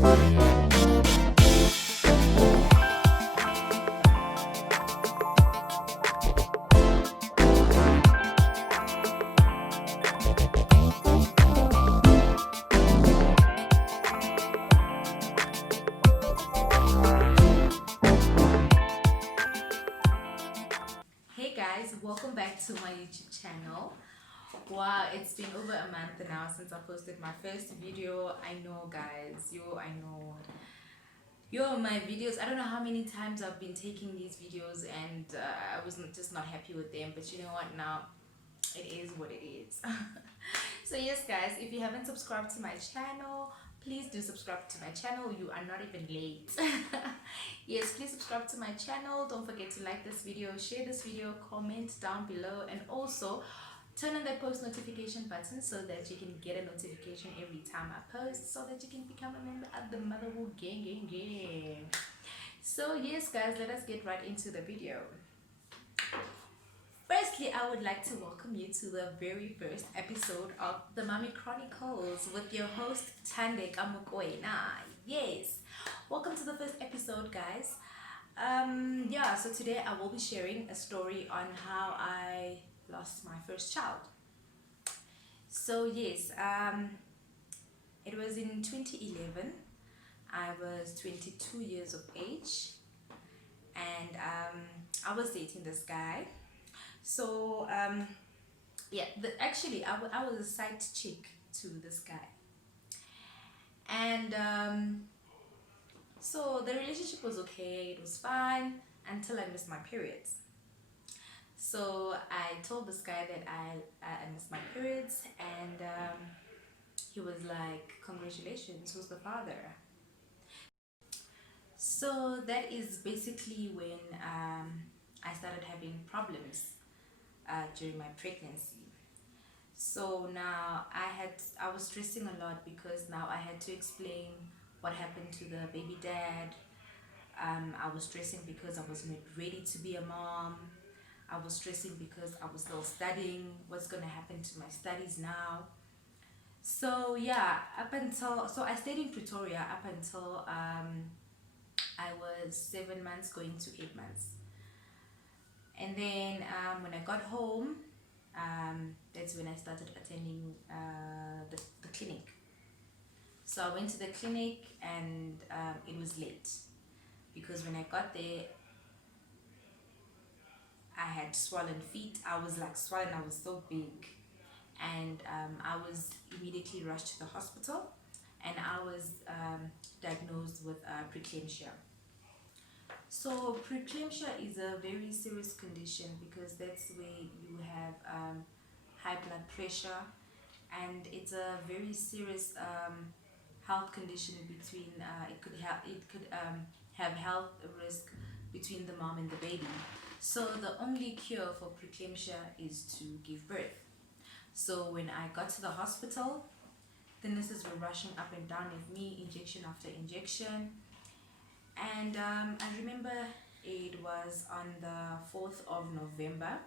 Hey guys, welcome back to my YouTube channel. Wow, it's been over a month now since I posted my first video. I know guys, yo my videos, I don't know how many times I've been taking these videos and I was just not happy with them, but you know what, now it is what it is. So yes guys, if you haven't subscribed to my channel, please do subscribe to my channel. You are not even late. Yes, please subscribe to my channel. Don't forget to like this video, share this video, comment down below, and also turn on that post notification button so that you can get a notification every time I post, so that you can become a member of the Motherhood gang. So yes guys, let us get right into the video. Firstly, I would like to welcome you to the very first episode of the Mommy Chronicles with your host Thandeka. Yes, welcome to the first episode, guys. So today I will be sharing a story on how I lost my first child. So yes, it was in 2011. I was 22 years of age, and I was dating this guy. So actually I was a side chick to this guy, and so the relationship was okay, it was fine until I missed my periods. So I told this guy that I missed my periods, and he was like, congratulations, who's the father? So that is basically when I started having problems during my pregnancy. So now I was stressing a lot because now I had to explain what happened to the baby dad. I was stressing because I was not ready to be a mom. I was stressing because I was still studying. What's gonna happen to my studies now? So yeah, so I stayed in Pretoria up until I was 7 months going to 8 months. And then when I got home, that's when I started attending the clinic. So I went to the clinic, and it was late because when I got there, I had swollen feet. I was like swollen, I was so big, and I was immediately rushed to the hospital, and I was diagnosed with preeclampsia. So preeclampsia is a very serious condition because that's where you have high blood pressure, and it's a very serious health condition between it could have health risk between the mom and the baby. So the only cure for preeclampsia is to give birth. So when I got to the hospital, the nurses were rushing up and down with me, injection after injection. And I remember it was on the 4th of November.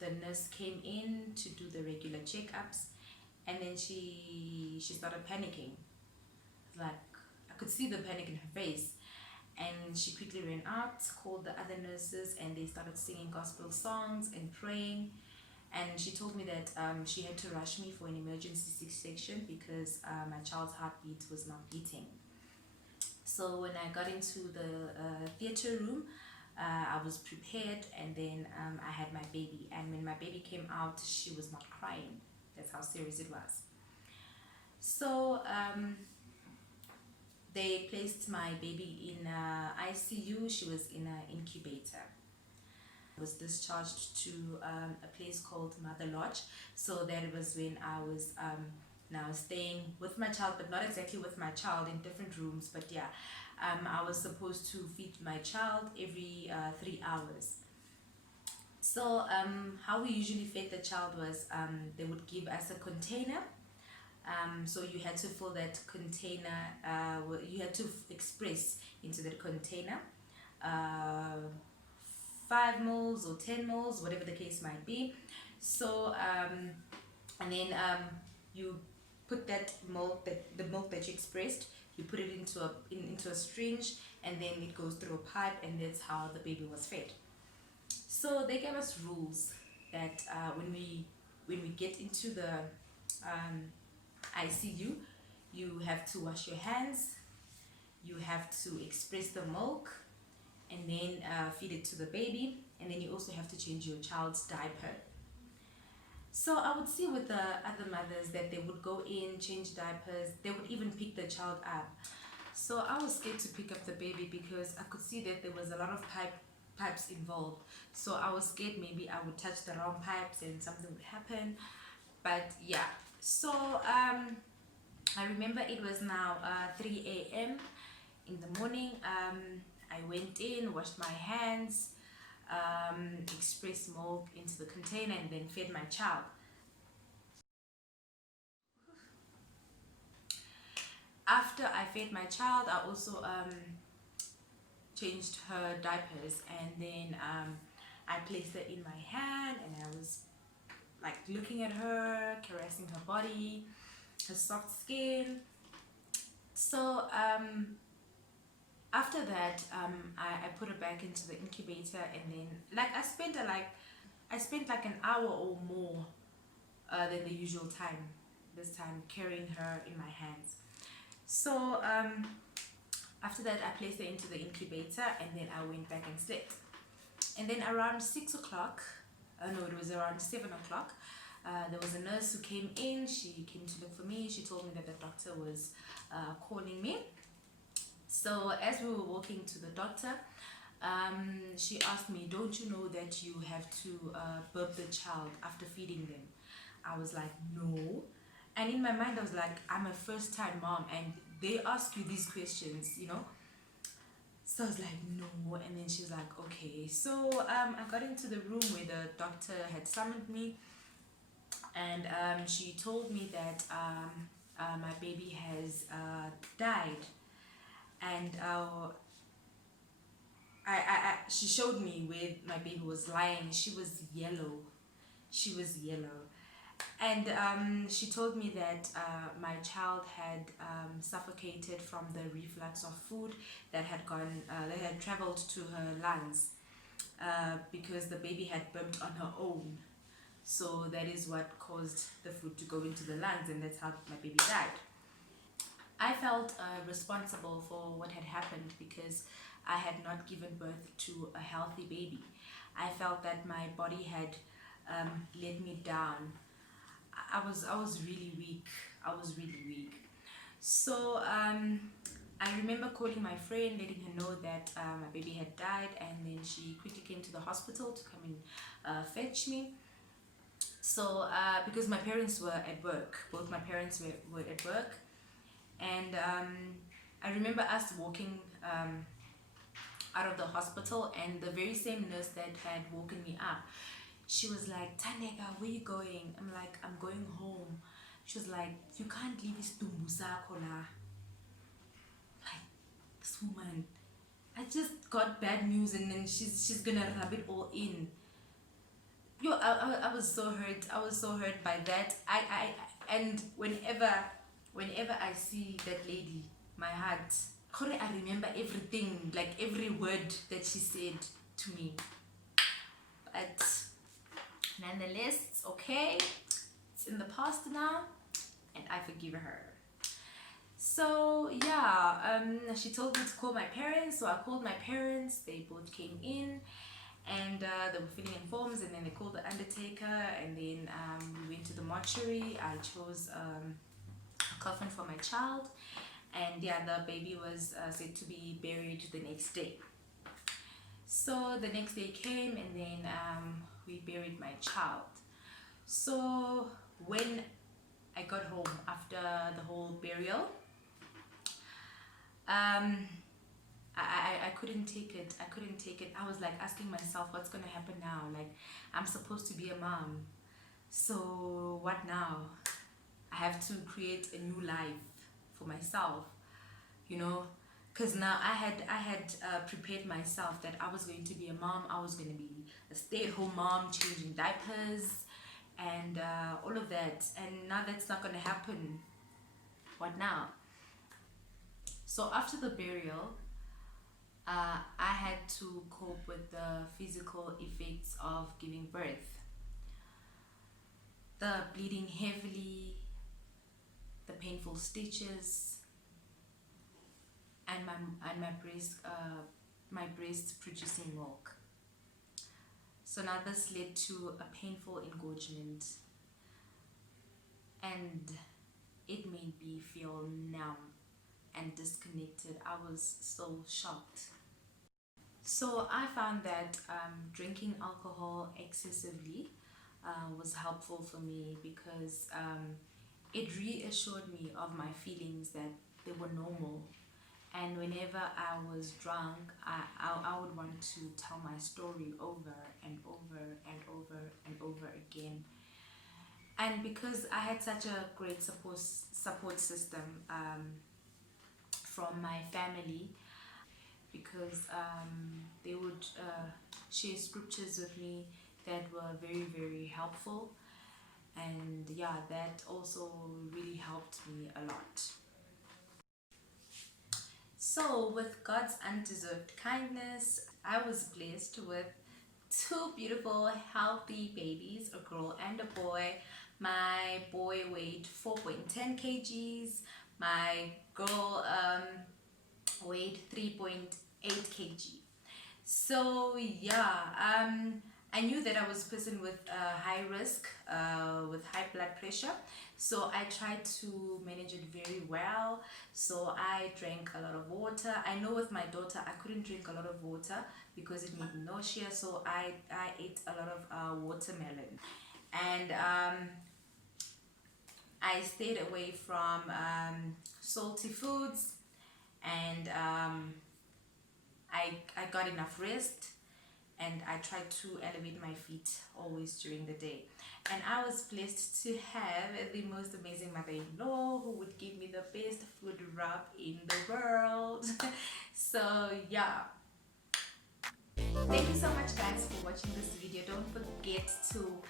The nurse came in to do the regular checkups, and then she started panicking. Like, I could see the panic in her face, and she quickly ran out, called the other nurses, and they started singing gospel songs and praying. And she told me that she had to rush me for an emergency C-section because my child's heartbeat was not beating. So when I got into the theater room, I was prepared, and then I had my baby. And when my baby came out, she was not crying. That's how serious it was. So they placed my baby in ICU. She was in an incubator. I was discharged to a place called Mother Lodge. So that was when I was now staying with my child, but not exactly with my child, in different rooms. But yeah, I was supposed to feed my child every 3 hours. So how we usually fed the child was they would give us a container. So you had to fill that container, you had to express into that container 5 mils or 10 mils, whatever the case might be. So and then you put that milk, that the milk that you expressed, you put it into into a syringe, and then it goes through a pipe, and that's how the baby was fed. So they gave us rules that when we get into the ICU, you have to wash your hands, you have to express the milk, and then feed it to the baby, and then you also have to change your child's diaper. So I would see with the other mothers that they would go in, change diapers, they would even pick the child up. So I was scared to pick up the baby because I could see that there was a lot of pipes involved. So I was scared maybe I would touch the wrong pipes and something would happen. But yeah, so I remember it was now 3 a.m. in the morning. I went in, washed my hands, expressed milk into the container, and then fed my child. After I fed my child, I also changed her diapers, and then I placed her in my hand, and I was like looking at her, caressing her body, her soft skin. So after that, I put her back into the incubator, and then I spent like an hour or more than the usual time. This time carrying her in my hands. So after that, I placed her into the incubator, and then I went back and slept. And then around 6 o'clock, no, it was around 7 o'clock, there was a nurse who came in. She came to look for me. She told me that the doctor was calling me. So as we were walking to the doctor, she asked me, don't you know that you have to burp the child after feeding them? I was like, no. And in my mind, I was like, I'm a first-time mom, and they ask you these questions, you know? So I was like, no. And then she was like, okay. So I got into the room where the doctor had summoned me, and she told me that my baby has died. And she showed me where my baby was lying. She was yellow. And she told me that my child had suffocated from the reflux of food that had traveled to her lungs, because the baby had burped on her own. So that is what caused the food to go into the lungs, and that's how my baby died. I felt responsible for what had happened because I had not given birth to a healthy baby. I felt that my body had let me down. I was really weak. So I remember calling my friend, letting her know that my baby had died, and then she quickly came to the hospital to come and fetch me. So because my parents were at work, both my parents were at work, and I remember us walking out of the hospital, and the very same nurse that had woken me up, she was like, Thandeka, where are you going? I'm like, I'm going home. She was like, you can't leave this zakho la. Like, this woman, I just got bad news, and then she's gonna rub it all in. I was so hurt by that. And whenever I see that lady, my heart, I remember everything, like every word that she said to me. But nonetheless, it's okay. It's in the past now, and I forgive her. So yeah, she told me to call my parents, so I called my parents. They both came in, and they were filling in forms, and then they called the undertaker, and then we went to the mortuary. I chose a coffin for my child, and yeah, the baby was said to be buried the next day. So the next day came, and then we buried my child. So when I got home after the whole burial, I couldn't take it. I was like asking myself, what's gonna happen now? Like, I'm supposed to be a mom, so what now? I have to create a new life for myself, you know, because now I had prepared myself that I was going to be a mom. I was going to be a stay-at-home mom, changing diapers and all of that, and now that's not going to happen. What now? So after the burial, I had to cope with the physical effects of giving birth. The bleeding heavily, the painful stitches, and my breast producing milk. So now this led to a painful engorgement, and it made me feel numb and disconnected. I was so shocked. So I found that drinking alcohol excessively was helpful for me because it reassured me of my feelings that they were normal. And whenever I was drunk, I would want to tell my story over and over and over and over again. And because I had such a great support system from my family, because they would share scriptures with me that were very, very helpful. And yeah, that also really helped me a lot. So with God's undeserved kindness, I was blessed with two beautiful, healthy babies, a girl and a boy. My boy weighed 4.10 kgs. My girl weighed 3.8 kg. So yeah, I knew that I was a person with high risk, with high blood pressure. So I tried to manage it very well. So I drank a lot of water. I know with my daughter, I couldn't drink a lot of water because it made me nausea. So I ate a lot of watermelon. And I stayed away from salty foods, and I got enough rest, and I tried to elevate my feet always during the day. And I was blessed to have the most amazing mother-in-law who would give me the best food rub in the world. So yeah, thank you so much guys for watching this video. Don't forget to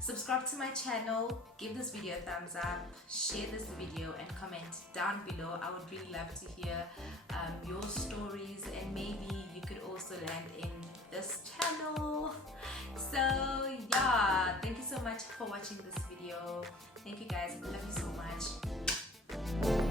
subscribe to my channel, give this video a thumbs up, share this video, and comment down below. I would really love to hear your stories, and maybe you could also land in this channel. So yeah, thank you so much for watching this video. Thank you guys, I love you so much.